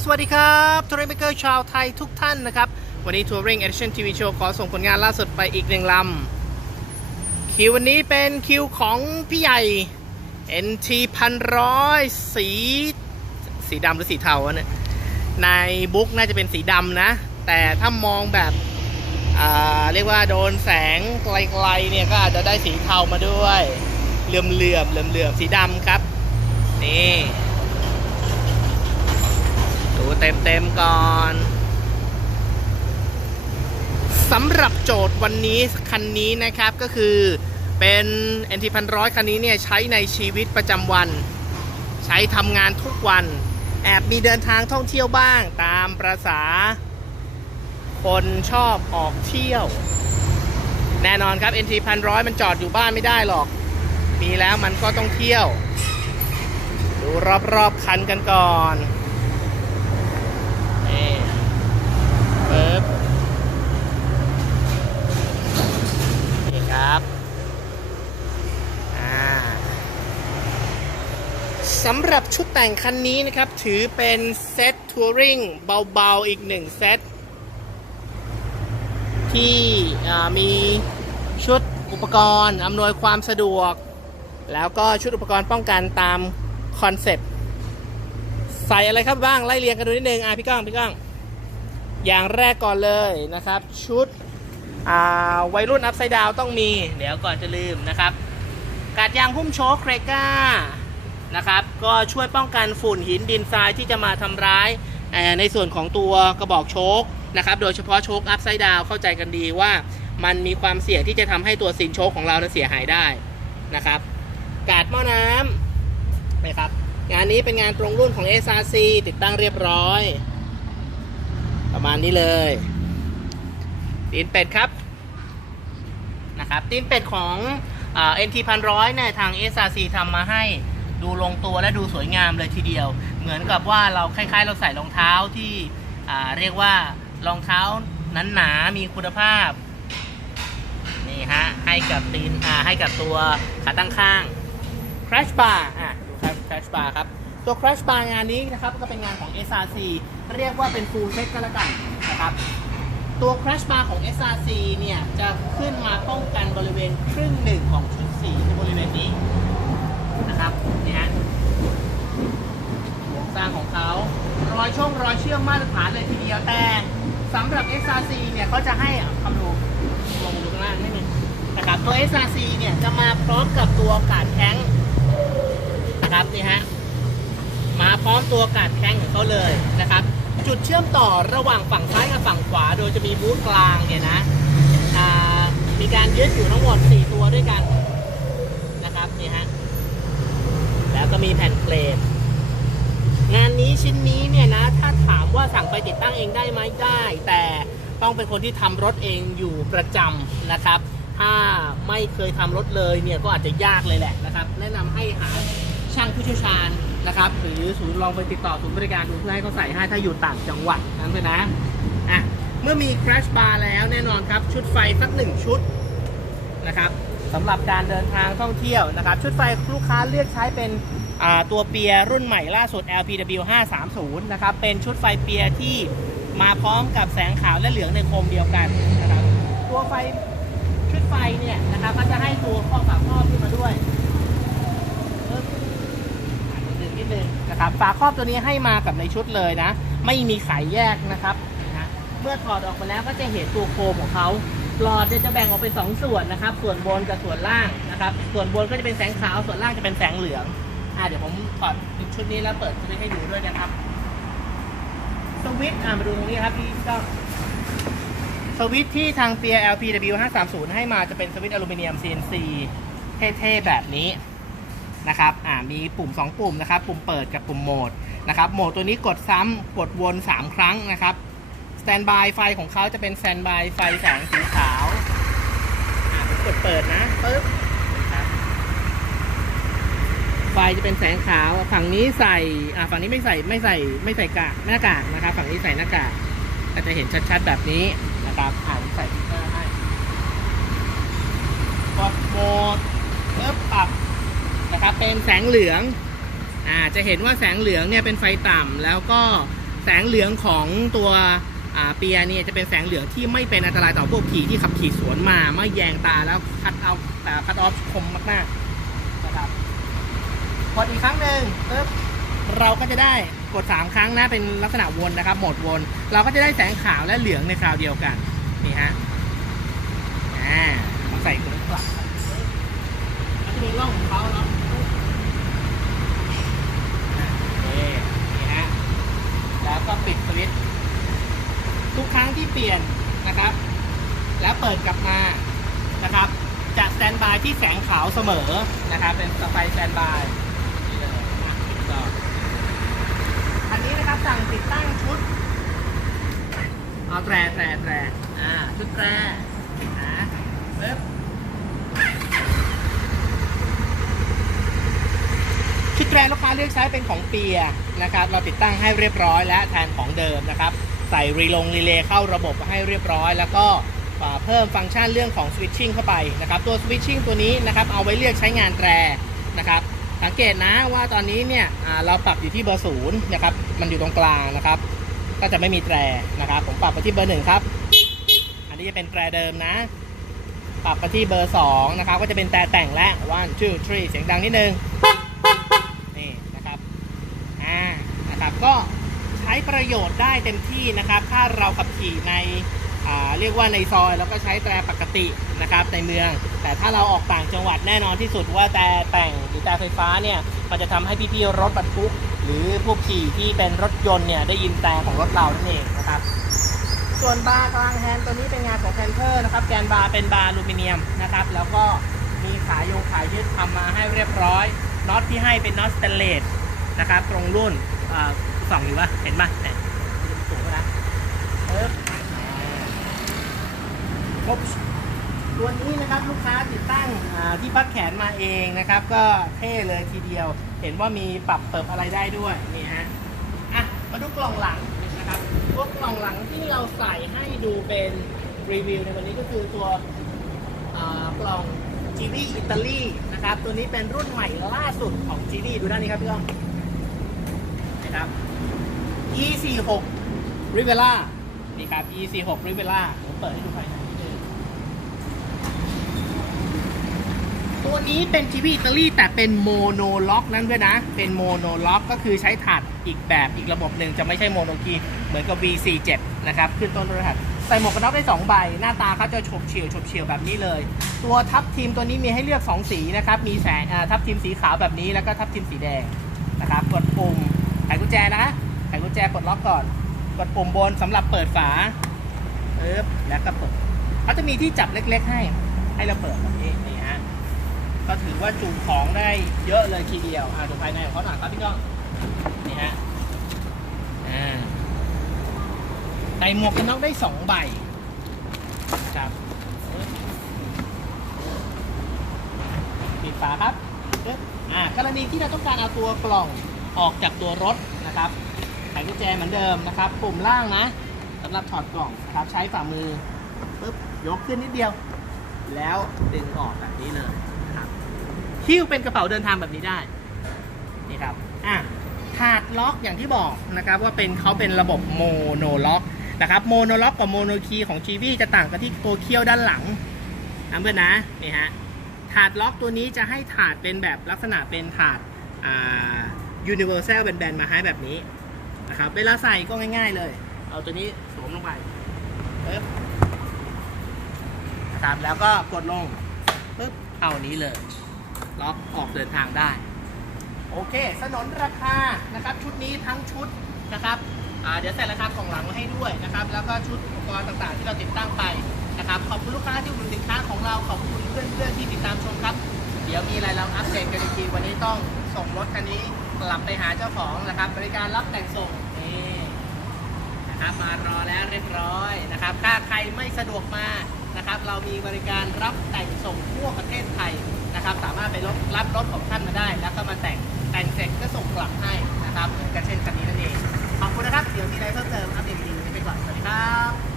สวัสดีครับทัวริงเมเกอร์ชาวไทยทุกท่านนะครับ วันนี้ทัวริงเอ d ิชันทีวีโชว์ขอส่งผลงานล่าสุดไปอีกหนึ่งลำ คิววันนี้เป็นคิวของพี่ใหญ่ NT พันร้อยสี สีดำหรือสีเทาเนี่ยในบุ๊กน่าจะเป็นสีดำนะ แต่ถ้ามองแบบอ่าเรียกว่าโดนแสงไกลๆเนี่ยก็อาจจะได้สีเทามาด้วย เหลื่อมๆเหลื่อมเหลื่อมๆสีดำครับ นี่ เต็มๆก่อนสำหรับโจทย์วันนี้คันนี้นะครับก็คือเป็น NT พันร้อยคันนี้เนี่ยใช้ในชีวิตประจำวัน ใช้ทำงานทุกวัน แอบมีเดินทางท่องเที่ยวบ้างตามประษา คนชอบออกเที่ยว แน่นอนครับ NT พันร้อยมันจอดอยู่บ้านไม่ได้หรอก มีแล้วมันก็ต้องเที่ยว ดูรอบๆคันกันก่อน นี่ปึ๊บนี่ครับสำหรับชุดแต่งคันนี้นะครับ ถือเป็นเซ็ตทัวริงเบาๆ อีกหนึ่งเซ็ตที่มีชุดอุปกรณ์อำนวยความสะดวก แล้วก็ชุดอุปกรณ์ป้องกันตามคอนเซปต์ ใส่อะไรครับบ้างไล่เรียงกันดูนิดนึงอะพี่ก้องพี่ก้อง อย่างแรกก่อนเลยนะครับ ชุดอ่าวัยรุ่นอัพไซด์ดาวต้องมี เดี๋ยวก่อนจะลืมนะครับกาดยางหุ้มโชคเครก้านะครับก็ช่วยป้องกันฝุ่นหินดินทรายที่จะมาทำร้ายในส่วนของตัวกระบอกโชคนะครับโดยเฉพาะโชคอัพไซด์ดาวเข้าใจกันดีว่ามันมีความเสี่ยงที่จะทำให้ตัวสินโชคของเราเสียหายได้นะครับ กาดหม้อน้ำนะครับ งานนี้เป็นงานตรงรุ่นของ SRC ติดตั้งเรียบร้อย ประมาณนี้เลยตีนเป็ดครับนะครับตีนเป็ดของเอ่อ NT พันร้อยเนี่ยทาง SRC ทำมาให้ดูลงตัวและดูสวยงามเลยทีเดียว เหมือนกับว่าเราคล้ายๆ เราใส่รองเท้าที่เรียกว่ารองเท้านั้นหนา มีคุณภาพ นี่ฮะ ให้กับตีนให้กับตัวขาตั้งข้าง Crash Bar อะ Crash Bar ครับ ตัว Crash Bar งานนี้นะครับก็เป็นงานของ SRC เรียกว่าเป็น full set ก็แล้วกันนะครับตัว Crash Bar ของ SRC เนี่ยจะขึ้นมาป้องกันบริเวณครึ่งหนึ่งของชุดสีในบริเวณนี้นะครับนี่ฮะโครงสร้างของเขารอยช่องรอยเชื่อมมาตรฐานเลยทีเดียวแต่สำหรับ SRC เนี่ยเขาจะให้คำดูลงดูข้างล่างนิดนึงนะครับตัว SRC เนี่ยจะมาพร้อมกับตัวกาดแข้ง นะครับนี่ฮะมาพร้อมตัวกาดแข้งของเขาเลยนะครับ จุดเชื่อมต่อระหว่างฝั่งซ้ายกับฝั่งขวา โดยจะมีบูธกลางเนี่ยนะมีการยึดอยู่ทั้งหมด 4 ตัวด้วยกันนะครับนี่ฮะแล้วก็มีแผ่นเพลทงานนี้ชิ้นนี้เนี่ยนะ ถ้าถามว่าสั่งไปติดตั้งเองได้ไหมได้ แต่ต้องเป็นคนที่ทำรถเองอยู่ประจำนะครับ ถ้าไม่เคยทำรถเลยเนี่ยก็อาจจะยากเลยแหละนะครับ แนะนำให้หา ช่างผู้เชี่ยวชาญนะครับ หรือศูนย์ลองไปติดต่อศูนย์บริการดูเพื่อให้เขาใส่ให้ถ้าอยู่ต่างจังหวัดนั่นเลยนะอะเมื่อมี crash bar แล้วแน่นอนครับ ชุดไฟสักหนึ่งชุดนะครับสำหรับการเดินทางท่องเที่ยวนะครับ ชุดไฟลูกค้าเลือกใช้เป็นตัวเปียรุ่นใหม่ล่าสุด LPW 530นะครับ เป็นชุดไฟเปียที่มาพร้อมกับแสงขาวและเหลืองในโคมเดียวกันนะครับ ตัวไฟชุดไฟเนี่ยนะครับก็จะให้ตัวข้อฝาครอบขึ้นมาด้วยเพิ่มอ่า นนิดนึงนิดนึงนะครับฝาครอบตัวนี้ให้มากับในชุดเลยนะ ไม่มีขายแยกนะครับนะเมื่อถอดออกมาแล้วก็จะเห็นตัวโคมของเขาหลอดจะแบ่งออกเป็นสองส่วนนะครับ ส่วนบนกับส่วนล่างนะครับ ส่วนบนก็จะเป็นแสงขาวส่วนล่างจะเป็นแสงเหลืองอ่าเดี๋ยวผมถอดชุดนี้แล้วเปิดชุดนี้ให้ดูด้วยนะครับสวิตช์อ่ามาดูตรงนี้ครับพี่ต้องสวิตช์ที่ทางเปีย LPW 530ให้มาจะเป็นสวิตช์อลูมิเนียม CNC เท่ๆแบบนี้ นะครับอ่ามีปุ่ม 2 ปุ่มนะครับ ปุ่มเปิดกับปุ่มโหมดนะครับ โหมดตัวนี้กดซ้ำกดวน 3 ครั้งนะครับสแตนบายไฟของเขาจะเป็นสแตนบายไฟแสงสีขาวอ่าผมกดเปิดนะปึ๊บนะครับไฟจะเป็นแสงขาวฝั่งนี้ใส่อ่าฝั่งนี้ไม่ใส่ไม่ใส่ไม่ใส่กากหน้ากากนะครับ ฝั่งนี้ใส่หน้ากากก็จะเห็นชัดๆแบบนี้นะครับอ่าใส่ติ๊กเกอร์ให้กดโหมดเพิ่มปรับ นะครับเป็นแสงเหลืองอ่าจะเห็นว่าแสงเหลืองเนี่ยเป็นไฟต่ำแล้วก็แสงเหลืองของตัวอ่าเปียเนี่ยจะเป็นแสงเหลืองที่ไม่เป็นอันตรายต่อพวกขี่ที่ขับขี่สวนมาไม่แยงตาแล้วคัดเอาแต่คัดออฟคมมากๆนะครับกดอีกครั้งหนึ่งปึ๊บเราก็จะได้กด 3 ครั้งนะเป็นลักษณะวนนะครับหมดวน เราก็จะได้แสงขาวและเหลืองในคราวเดียวกันนี่ฮะอ่ามาใส่กระกลับมันจะมีร่องของเขาเนาะนี่นี่ฮะแล้วก็ปิดสวิตช์ ทุกครั้งที่เปลี่ยนนะครับ แล้วเปิดกลับมานะครับ จะสแตนบายที่แสงขาวเสมอนะครับ เป็นสไฟสแตนบายออันนี้นะครับสั่งติดตั้งชุดเอาแตรแตรแตรอ่าชุดแตรนะปึ๊บชุดแตรลูกค้าเลือกใช้เป็นของเปียนะครับ เราติดตั้งให้เรียบร้อยและแทนของเดิมนะครับ ใส่รีลงรีเลย์เข้าระบบให้เรียบร้อย แล้วก็เพิ่มฟังก์ชันเรื่องของสวิตชิ่งเข้าไปนะครับตัวสวิตชิ่งตัวนี้นะครับเอาไว้เรียกใช้งานแตรนะครับสังเกตนะว่าตอนนี้เนี่ยเราปรับอยู่ที่เบอร์ศูนย์นะครับมันอยู่ตรงกลางนะครับ ก็จะไม่มีแตรนะครับ ผมปรับไปที่เบอร์หนึ่งครับ อันนี้จะเป็นแตรเดิมนะ ปรับไปที่เบอร์สองนะครับก็จะเป็นแตรแต่งและ one two three เสียงดังนิดนึงนี่นะครับอ่านะครับก็ ช้ประโยชน์ได้เต็มที่นะครับ ถ้าเราขับขี่ในเรียกว่าในซอยแล้วก็ใช้แต่ปกตินะครับในเมือง แต่ถ้าเราออกต่างจังหวัดแน่นอนที่สุดว่าแต่แต่งหรือแต่ไฟฟ้าเนี่ยมันจะทำให้พี่ๆรถบรรทุก หรือพวกขี่ที่เป็นรถยนต์เนี่ยได้ยินแต่ของรถเรานั่นเองนะครับ ส่วนบาร์กลางแฮนด์ตัวนี้เป็นงานของแพนเทอร์นะครับแกนบาร์เป็นบาร์อลูมิเนียมนะครับ แล้วก็มีขายโยงขายยืดทำมาให้เรียบร้อยน็อตที่ให้เป็นน็อตสเตนเลสนะครับตรงรุ่นอ่า ส่องอยู่ปะเห็นปะเนี่ยสูงปะนะเออครบตัวนี้นะครับลูกค้าติดตั้งอ่าที่พักแขนมาเองนะครับ ก็เท่เลยทีเดียว เห็นว่ามีปรับเปิดอะไรได้ด้วยนี่ฮะอะมาดูกล่องหลังนะครับพวกกล่องหลังที่เราใส่ให้ดูเป็นรีวิวในวันนี้ก็คือตัวอ่ากล่อง g ี i อิตาลีนะครับ ตัวนี้เป็นรุ่นใหม่ล่าสุดของ g ี i ดูด้านนี้ครับพี่ก้องนะครับ E46 Rivera นี่ครับ E46 Rivera ผมเปิดให้ดูภายในนิดนึงตัวนี้เป็น GP อิตาลีแต่เป็นโมโนล็อกนั่นด้วยนะ เป็นโมโนล็อกก็คือใช้ถาดอีกแบบอีกระบบหนึ่งจะไม่ใช่โมโนคีเหมือนกับ V47 นะครับ ขึ้นต้นรหัสใส่หมวกกันน็อกได้ 2 ใบ หน้าตาเขาจะฉบเฉียวฉบเฉียวแบบนี้เลย ตัวทับทีมตัวนี้มีให้เลือก 2 สีนะครับ มีแสงทับทีมสีขาวแบบนี้แล้วก็ทับทีมสีแดงนะครับ กดปุ่มไขกุญแจนะ ญแจกดล็อกก่อน กดปุ่มบนสำหรับเปิดฝาปึ๊บแล้วก็เปิดเขาจะมีที่จับเล็ก ๆ ให้ ให้เราเปิดแบบนี้นี่ฮะก็ถือว่าจุของได้เยอะเลยทีเดียวอ่าดูภายในของเขาหน่อยครับพี่ก้องนี่ฮะอ่าใส่หมวกกันน็อกได้สองใบครับปิดฝาครับอ่ากรณีที่เราต้องการเอาตัวกล่องออกจากตัวรถนะครับ ไขกุญแจเหมือนเดิมนะครับ ปุ่มล่างนะสำหรับถอดกล่องนะครับ ใช้ฝ่ามือปึ๊บยกขึ้นนิดเดียว แล้วดึงออกแบบนี้เลยนะครับหิ้วเป็นกระเป๋าเดินทางแบบนี้ได้นี่ครับอะถาดล็อกอย่างที่บอกนะครับ ว่าเป็นเขาเป็นระบบโมโนล็อกนะครับโมโนล็อกกับโมโนคีของ g ีจะต่างกันที่ตัวเคี้ยวด้านหลังนะเพื่อนนะนี่ฮะถาดล็อกตัวนี้จะให้ถาดเป็นแบบลักษณะเป็นถาดอ่า universal แบนๆมาให้แบบนี้ นะครับเวลาใส่ก็ง่าย ๆเลย เอาตัวนี้สวมลงไปปึ๊บนะครับแล้วก็กดลงปึ๊บเท่านี้เลย ล็อกออกเดินทางได้ โอเค สนนราคานะครับ ชุดนี้ทั้งชุดนะครับเดี๋ยวใส่ราคากล่องหลังมาให้ด้วยนะครับ แล้วก็ชุดอุปกรณ์ต่างๆ ที่เราติดตั้งไปนะครับ ขอบคุณลูกค้าที่อุดหนุนสินค้าของเราขอบคุณเพื่อนๆที่ติดตามชมครับ เดี๋ยวมีอะไรเราอัปเดตกันอีกทีวันนี้ต้องส่งรถคันนี้ กลับไปหาเจ้าของนะครับ บริการรับแต่งส่งนี่นะครับมารอแล้วเรียบร้อยนะครับ ถ้าใครไม่สะดวกมานะครับ เรามีบริการรับแต่งส่งทั่วประเทศไทยนะครับ สามารถไปรับรับรถของท่านมาได้ แล้วก็มาแต่งแต่งเสร็จก็ส่งกลับให้นะครับเหมือนกับเช่นคันนี้นั่นเองขอบคุณนะครับเดี๋ยวมีอะไรเพิ่มเติมอัปเดตดีๆไปก่อนสวัสดีครับ